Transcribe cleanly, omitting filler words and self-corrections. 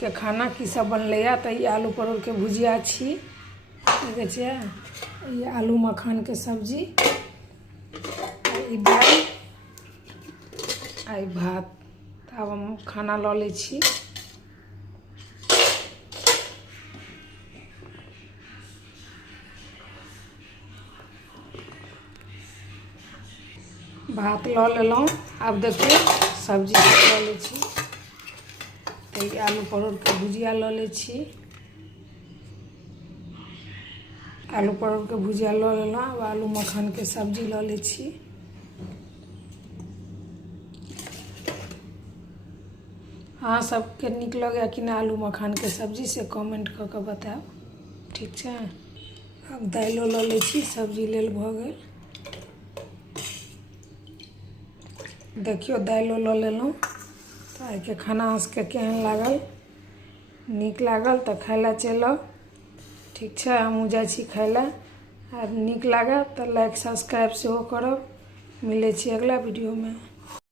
के खाना की सब बनलैया तो ये आलू परोर के भुजिया छी, देखै छियै, ये आलू मखान के सब्जी, दालि आ भात। अब हम खाना लऽ लै छी। भात लऽ लेलहुँ। आब देखियौ सब्जी लऽ लै छी। तो आलू परोर के भुजिया लऽ लै छी। आलू परोर के भुजिया लऽ लेलहुँ। अब आलू मखान के सब्जी लऽ लै छी। अहाँ सबके नीक लगैए कि नहि आलू मखान के सब्जी से कमेंट कऽ के बताएब, ठीक छै। अब दाइलो लऽ लै छी, सब्जी लेल भऽ गेल। देखियो दाइलो लऽ लेलहुँ। तो आइ के खाना अहाँ सबके केहन लागल, नीक लागल तो खाइ लए चलब, ठीक छै। हमहूँ जाइ छी खाइ लए। आ नीक लागत तो लाइक सब्सक्राइब सेहो करब। मिलै छी अगला वीडियो में।